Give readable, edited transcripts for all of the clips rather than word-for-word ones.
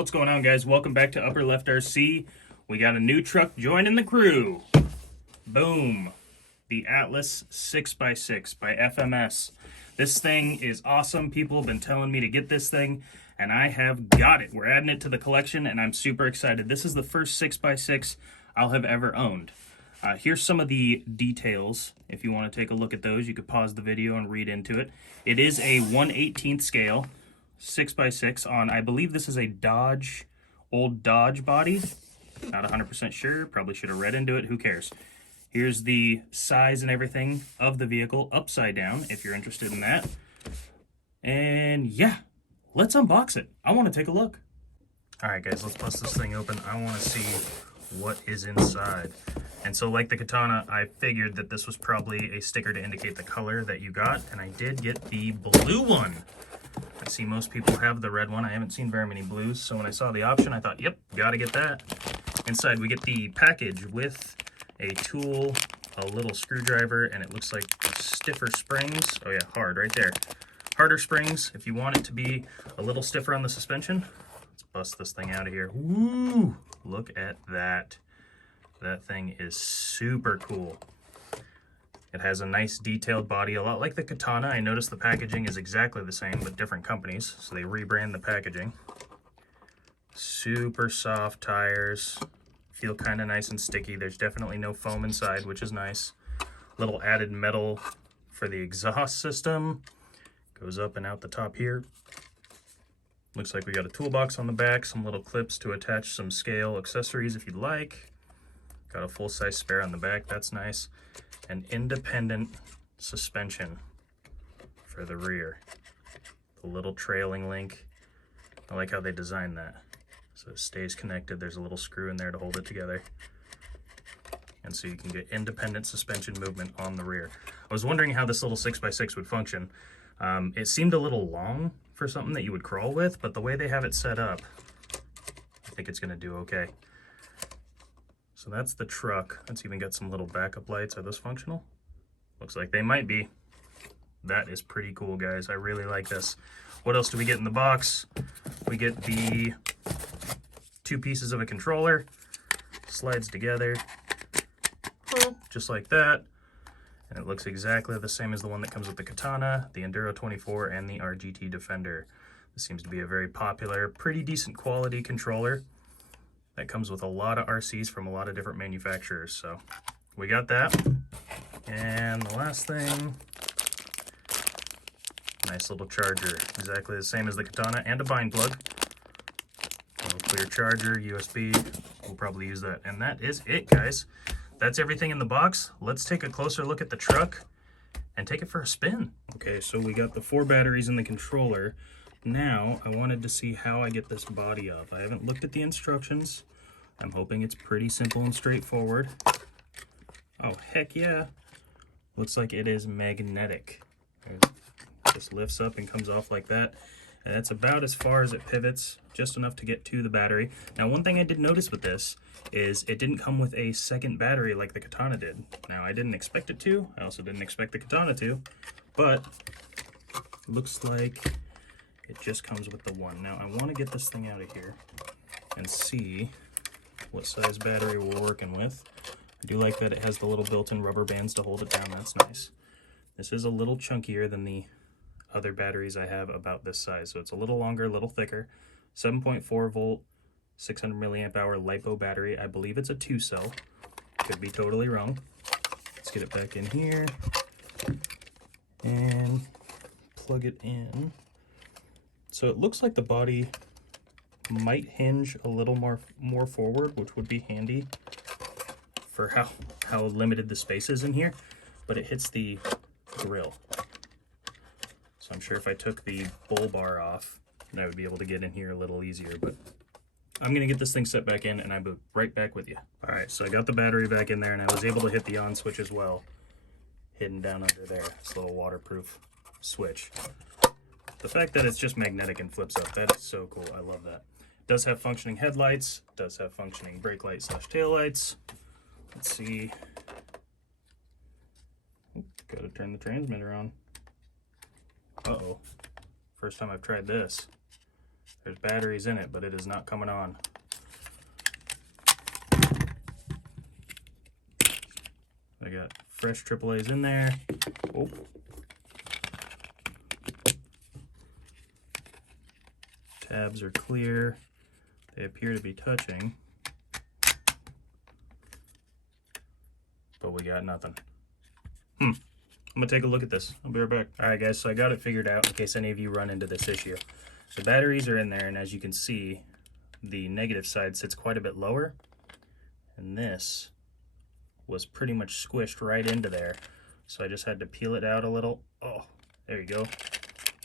What's going on, guys? Welcome back to Upper Left RC. We got a new truck joining the crew. Boom. The Atlas 6x6 by FMS. This thing is awesome. People have been telling me to get this thing, and I have got it. We're adding it to the collection, and I'm super excited. This is the first 6x6 I'll have ever owned. Here's some of the details. If you want to take a look at those, you could pause the video and read into it. It is a 1/18 scale. 6x6 on, I believe this is a Dodge, old Dodge body. Not 100% sure, probably should have read into it, who cares. Here's the size and everything of the vehicle upside down, if you're interested in that. And yeah, let's unbox it. I want to take a look. All right, guys, let's bust this thing open. I want to see what is inside. And so like the Katana, I figured that this was probably a sticker to indicate the color that you got, and I did get the blue one. I see most people have the red one. I haven't seen very many blues, so when I saw the option, I thought, yep, gotta get that. Inside, we get the package with a tool, a little screwdriver, and it looks like stiffer springs. Oh yeah, hard right there. Harder springs if you want it to be a little stiffer on the suspension. Let's bust this thing out of here. Woo! Look at that. That thing is super cool. It has a nice detailed body, a lot like the Katana. I noticed the packaging is exactly the same, but different companies, so they rebrand the packaging. Super soft tires, feel kind of nice and sticky. There's definitely no foam inside, which is nice. Little added metal for the exhaust system. Goes up and out the top here. Looks like we got a toolbox on the back, some little clips to attach some scale accessories if you'd like. Got a full-size spare on the back, that's nice. An independent suspension for the rear. The little trailing link. I like how they designed that. So it stays connected. There's a little screw in there to hold it together. And so you can get independent suspension movement on the rear. I was wondering how this little 6x6 would function. It seemed a little long for something that you would crawl with, but the way they have it set up, I think it's gonna do okay. So that's the truck. It's even got some little backup lights. Are those functional? Looks like they might be. That is pretty cool, guys. I really like this. What else do we get in the box? We get the 2 pieces of a controller. Slides together. Just like that. And it looks exactly the same as the one that comes with the Katana, the Enduro 24, and the RGT Defender. This seems to be a very popular, pretty decent quality controller. That comes with a lot of RCs from a lot of different manufacturers. So we got that. And the last thing, nice little charger, exactly the same as the Katana, and a bind plug. A little clear charger, USB, we'll probably use that. And that is it, guys. That's everything in the box. Let's take a closer look at the truck and take it for a spin. Okay, so we got the 4 batteries in the controller. Now, I wanted to see how I get this body up. I haven't looked at the instructions. I'm hoping it's pretty simple and straightforward. Oh, heck yeah. Looks like it is magnetic. It just lifts up and comes off like that. And that's about as far as it pivots, just enough to get to the battery. Now, one thing I did notice with this is it didn't come with a second battery like the Katana did. Now, I didn't expect it to. I also didn't expect the Katana to, but it looks like it just comes with the one. Now, I want to get this thing out of here and see what size battery we're working with. I do like that it has the little built-in rubber bands to hold it down. That's nice. This is a little chunkier than the other batteries I have about this size. So it's a little longer, a little thicker. 7.4 volt, 600 milliamp hour LiPo battery. I believe it's a 2-cell. Could be totally wrong. Let's get it back in here and plug it in. So it looks like the body might hinge a little more forward, which would be handy for how limited the space is in here, but it hits the grill. So I'm sure if I took the bull bar off, I would be able to get in here a little easier, but I'm gonna get this thing set back in and I'll be right back with you. All right, so I got the battery back in there and I was able to hit the on switch as well, hidden down under there. This little waterproof switch. The fact that it's just magnetic and flips up, that is so cool. I love that. Does have functioning headlights, does have functioning brake light / tail lights. Let's see. Gotta turn the transmitter on. Uh-oh. First time I've tried this. There's batteries in it, but it is not coming on. I got fresh AAA's in there. Oh. Tabs are clear. They appear to be touching. But we got nothing. I'm gonna take a look at this. I'll be right back. All right, guys, so I got it figured out in case any of you run into this issue. The batteries are in there, and as you can see, the negative side sits quite a bit lower, and this was pretty much squished right into there. So I just had to peel it out a little. Oh, there you go.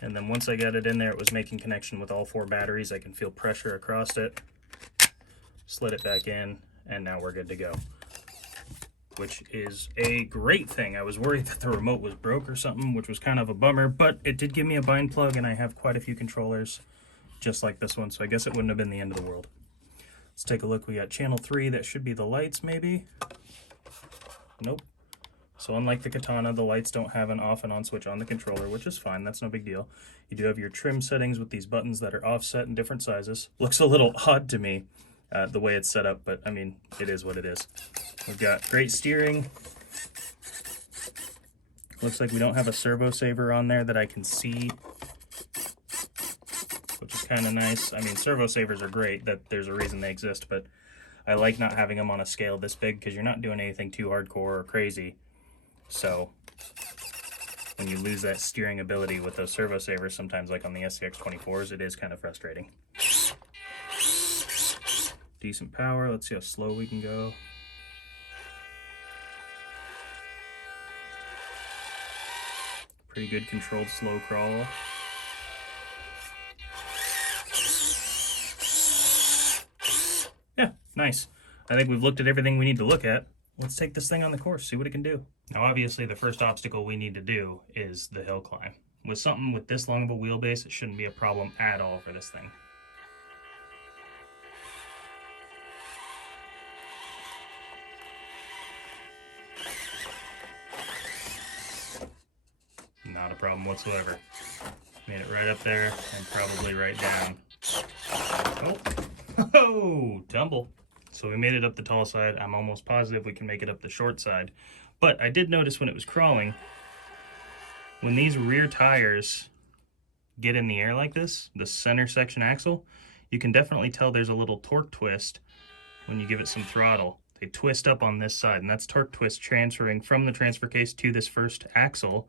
And then once I got it in there, it was making connection with all 4 batteries. I can feel pressure across it. Slid it back in, and now we're good to go. Which is a great thing. I was worried that the remote was broke or something, which was kind of a bummer, but it did give me a bind plug, and I have quite a few controllers just like this one, so I guess it wouldn't have been the end of the world. Let's take a look. We got channel 3. That should be the lights, maybe. Nope. So unlike the Katana, the lights don't have an off and on switch on the controller, which is fine. That's no big deal. You do have your trim settings with these buttons that are offset in different sizes. Looks a little odd to me, the way it's set up, but I mean, it is what it is. We've got great steering. Looks like we don't have a servo saver on there that I can see, which is kind of nice. I mean, servo savers are great, that there's a reason they exist, but I like not having them on a scale this big because you're not doing anything too hardcore or crazy. So when you lose that steering ability with those servo savers, sometimes like on the SCX24s, it is kind of frustrating. Decent power. Let's see how slow we can go. Pretty good controlled slow crawl. Yeah, nice. I think we've looked at everything we need to look at. Let's take this thing on the course, see what it can do. Now, obviously, the first obstacle we need to do is the hill climb. With something with this long of a wheelbase, it shouldn't be a problem at all for this thing. Not a problem whatsoever. Made it right up there and probably right down. Oh, tumble. So we made it up the tall side. I'm almost positive we can make it up the short side. But I did notice when it was crawling, when these rear tires get in the air like this, the center section axle, you can definitely tell there's a little torque twist when you give it some throttle. They twist up on this side, and that's torque twist transferring from the transfer case to this first axle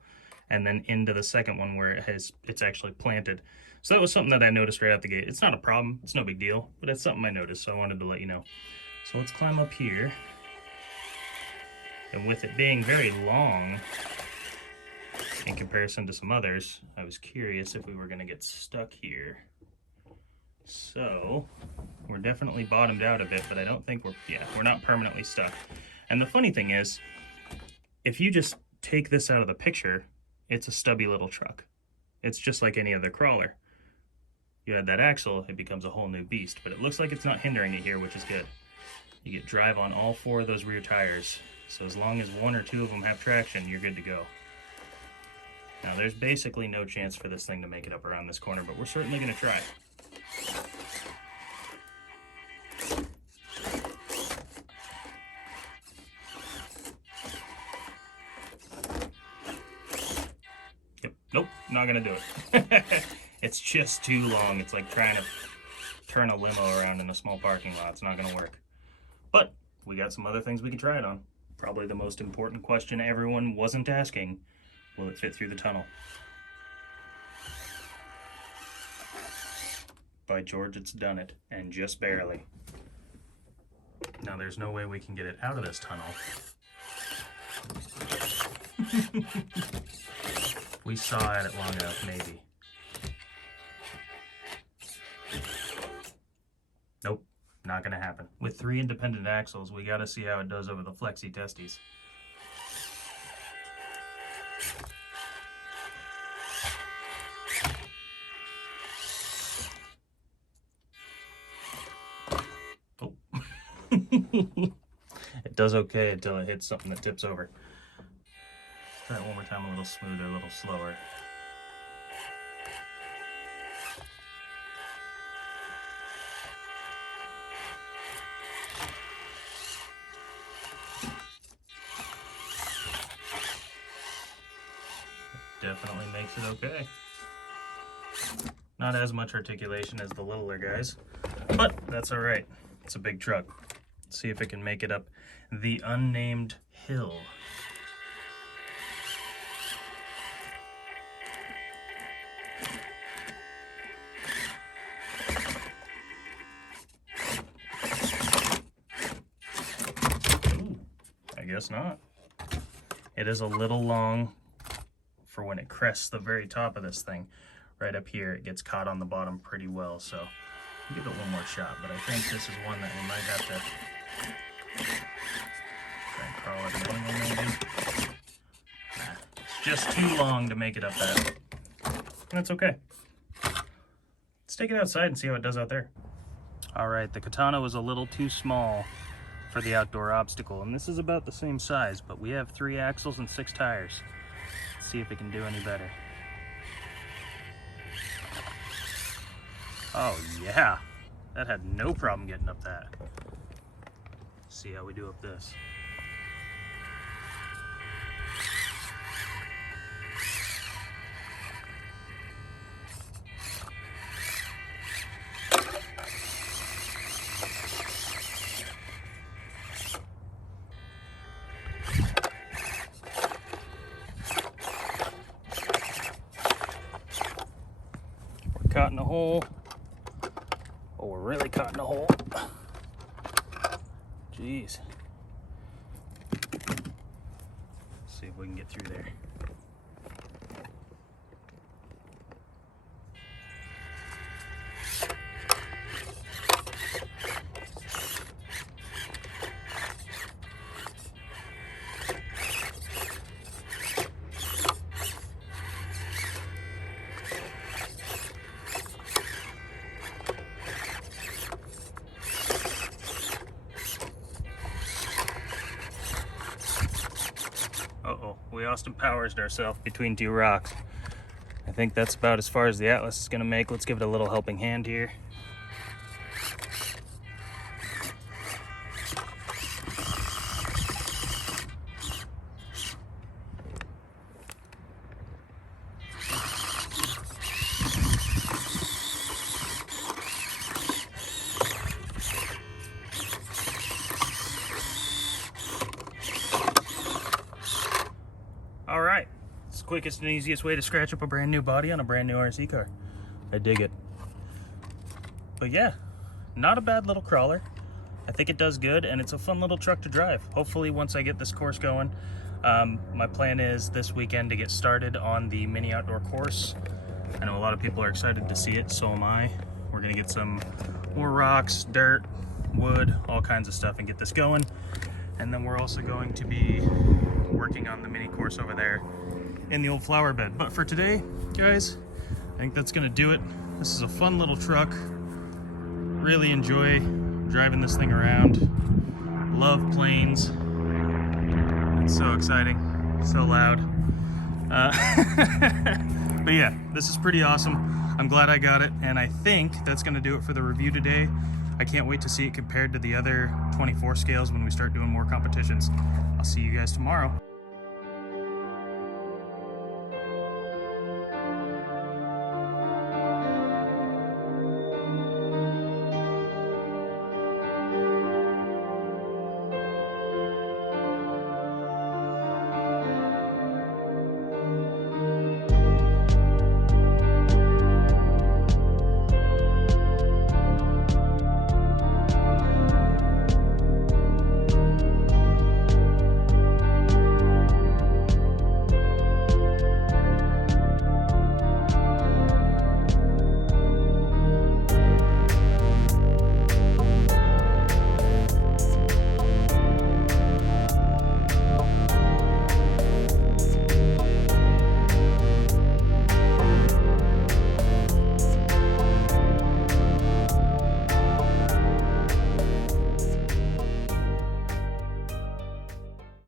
and then into the second one where it's actually planted. So that was something that I noticed right out the gate. It's not a problem, it's no big deal, but it's something I noticed, so I wanted to let you know. So let's climb up here. And with it being very long in comparison to some others, I was curious if we were gonna get stuck here. So we're definitely bottomed out a bit, but I don't think we're not permanently stuck. And the funny thing is, if you just take this out of the picture, it's a stubby little truck. It's just like any other crawler. You add that axle, it becomes a whole new beast, but it looks like it's not hindering it here, which is good. You get drive on all 4 of those rear tires, so as long as 1 or 2 of them have traction, you're good to go. Now there's basically no chance for this thing to make it up around this corner, but we're certainly going to try. Yep, nope, not going to do it. It's just too long. It's like trying to turn a limo around in a small parking lot. It's not going to work. But we got some other things we can try it on. Probably the most important question everyone wasn't asking: will it fit through the tunnel? By George, it's done it, and just barely. Now there's no way we can get it out of this tunnel. We saw at it long enough, maybe. Nope, not gonna happen. With 3 independent axles, we gotta see how it does over the flexi testes. Oh. It does okay until it hits something that tips over. Try it one more time, a little smoother, a little slower. definitely makes it okay. Not as much articulation as the littler guys, but that's all right. It's a big truck. Let's see if it can make it up the unnamed hill. Ooh, I guess not. It is a little long for when it crests the very top of this thing. Right up here, it gets caught on the bottom pretty well, so I'll give it one more shot, but I think this is one that we might have to try and crawl it anyway, maybe. Nah, it's just too long to make it up that. That's okay. Let's take it outside and see how it does out there. All right, the katana was a little too small for the outdoor obstacle, and this is about the same size, but we have 3 axles and 6 tires. Let's see if it can do any better. Oh yeah, that had no problem getting up that. Let's see how we do up this. We're caught in a hole. Oh, we're really caught in a hole. Jeez. Let's see if we can get through there. Uh-oh, we Austin Powers'd ourselves between 2 rocks. I think that's about as far as the Atlas is gonna make. Let's give it a little helping hand here. All right, it's the quickest and easiest way to scratch up a brand new body on a brand new RC car. I dig it. But yeah, not a bad little crawler. I think it does good, and it's a fun little truck to drive. Hopefully once I get this course going, my plan is this weekend to get started on the mini outdoor course. I know a lot of people are excited to see it, so am I. We're gonna get some more rocks, dirt, wood, all kinds of stuff and get this going. And then we're also going to be working on the mini course over there in the old flower bed. But for today, guys, I think that's gonna do it. This is a fun little truck. Really enjoy driving this thing around. Love planes. It's so exciting, so loud. But yeah, this is pretty awesome. I'm glad I got it, and I think that's gonna do it for the review today. I can't wait to see it compared to the other 24 scales when we start doing more competitions. I'll see you guys tomorrow.